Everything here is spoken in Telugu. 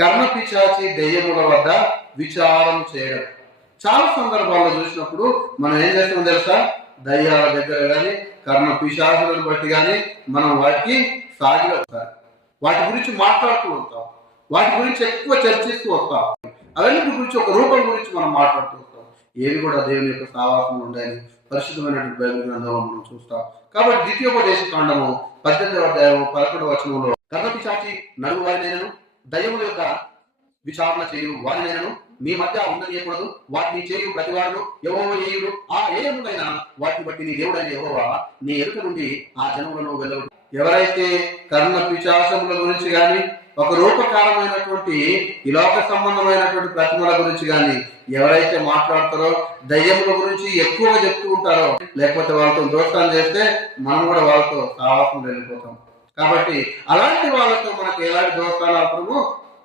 కర్ణ పిశాచి దెయ్యముల వద్ద విచారం చేయడం. చాలా సందర్భాల్లో చూసినప్పుడు మనం ఏం చేస్తాం తెలుసా, దయ్యాల దగ్గర కానీ కర్ణ పిశాచులను బట్టి కానీ మనం వాటికి సాగిలవుతారు, వాటి గురించి మాట్లాడుతూ ఉంటాం, వాటి గురించి ఎక్కువ చర్చిస్తూ వస్తాం, అవన్నీ గురించి ఒక రూపం గురించి మనం మాట్లాడుతూ వస్తాం. ఏవి కూడా దేవుని యొక్క సావాసం ఉండని పరిశుద్ధమైనటువంటి బైబిల్ గ్రంథంలో మనం చూస్తాం. కాబట్టి ద్వితీయోపదేశ కాండము 18వ అధ్యాయం 11వ వచనంలో కర్ణ పిశాచి నడువు వారినైనను దయ్యముల యొక్క విచారణ చేయు వారినైనను మీ మధ్య ఉండనీయకూడదు, వాటిని చేయు ప్రతివాడును యెహోవా ఏయుడు, ఆ ఏయములైన వాటిని బట్టి నీ దేవుడైన యెహోవా నీ ఎదుట నుండి ఆ జనములను వెళ్ళవు. ఎవరైతే కర్ణ పిశాచముల గురించి కానీ ఒక రూపకారమైనటువంటి ఈ లోక సంబంధమైనటువంటి ప్రతిమల గురించి కానీ ఎవరైతే మాట్లాడతారో, దయ్యముల గురించి ఎక్కువగా చెప్తూ ఉంటారో, లేకపోతే వాళ్ళతో దోషాలు చేస్తే మనం కూడా వాళ్ళతో సావాసం వెళ్ళిపోతాం. కాబట్టి అలాంటి వాళ్ళతో మనకు ఎలాంటి దోషాలు అవసరమో